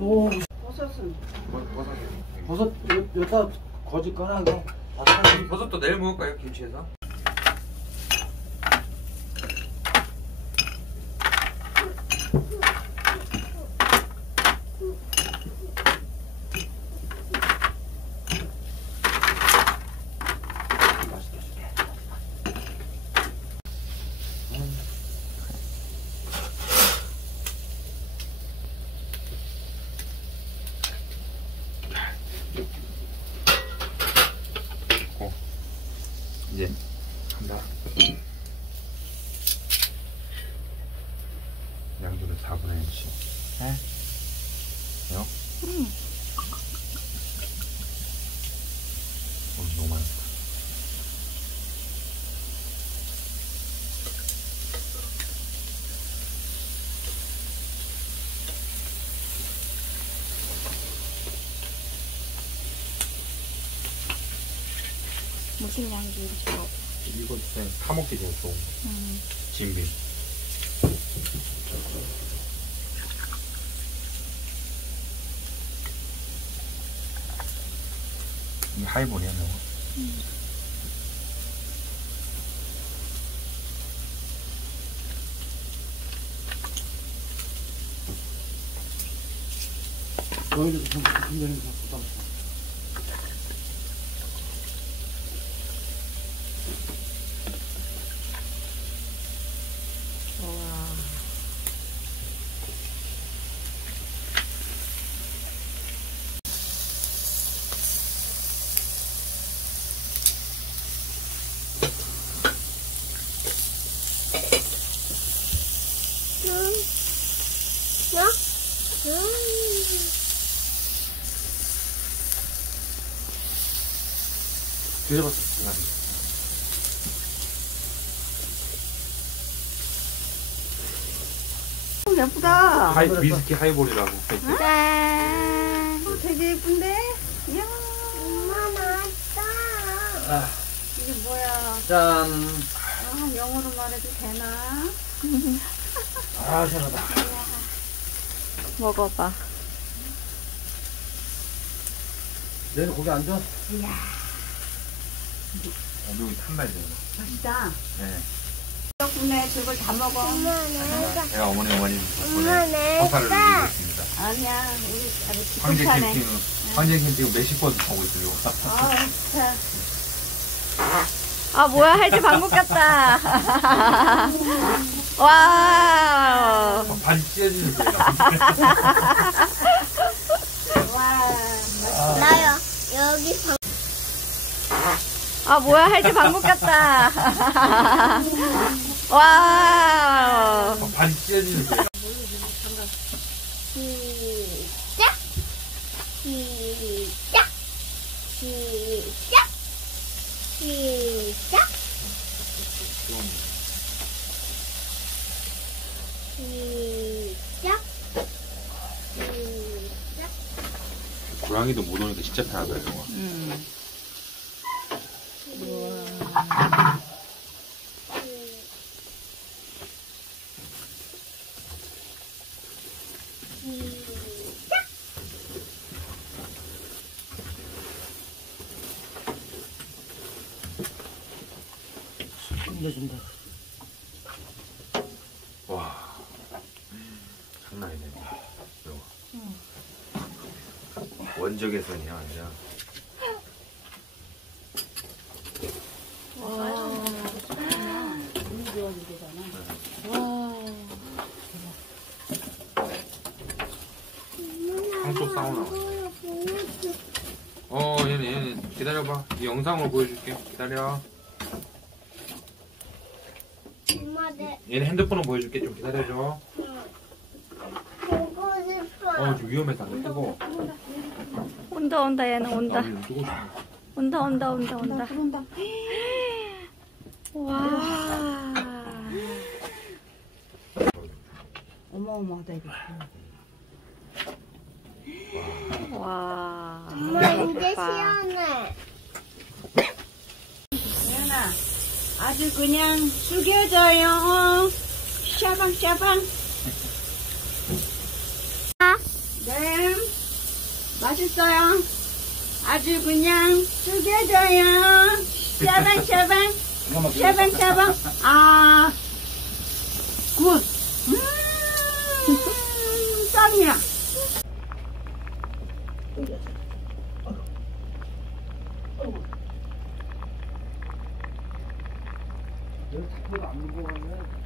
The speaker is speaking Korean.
오, 버섯은? 버섯 여기다 거짓거나 그냥 버섯도 내일 먹을까요? 김치에서? 이제 한다. 양도를 4분의 1씩. 네? 요? 너무 많다. 무슨 양이 좋아? 이거 그냥 타먹기 제일 좋은 거. 진빈. 이 하이볼이야, 너. 여기도 좀 분명히 부담. 뒤져봤어. 예쁘다. 위스키 하이볼이라고. 짠. 되게 예쁜데? 이야. 엄마 맛있다. 이게 뭐야? 짠. 아, 영어로 말해도 되나? 아, 시원하다. 먹어봐. 내일 거기 앉아? 이야. 여기 탄다, 이제. 맛있다. 네. 덕분에 저걸 다 먹어. 엄마 내가. 제가 어머니 엄마 덕분에 허파를 내가. 누리고 있습니다. 아니야, 우리 아주 황제 기특하네. 캠핑, 황제 캠핑 몇십 번 하고 있어요. 아, 진짜. 아 뭐야 할지 방금 같다. 와. 바지 찢어지는 거예요. 와, 맛있다. 나요. 여기 방. 아 뭐야 할지 방금 같다. 와. 바지 찢어지는 거예요. 시작. 시작. 시작. 시작. 시작. 시작. 고양이도 못 오니까 진짜 편하다, 이거. 힘내준다. 와, 장난 아니네. 이거. 원적 개선이야, 완전. 한쪽 사우나. 얘네 기다려봐. 이 영상으로 보여줄게. 기다려. 엄마 내 얘네 핸드폰으로 보여줄게. 좀 기다려줘. 보고 싶어. 좀 위험해서 안 뜨고. 온다 얘는 온다. 뜨고 싶어. 온다. 그런다. 와. 어마어마하다, 이거. 와. 엄마 이제 시원해. 예은아, 아주 그냥 숙여져요. 샤방샤방. 아. 네. 맛있어요. 아주 그냥 죽여줘요. 샤방샤방, 샤방샤방. 아, 굿. 쌈이야. 내가 자꾸 안 먹어가면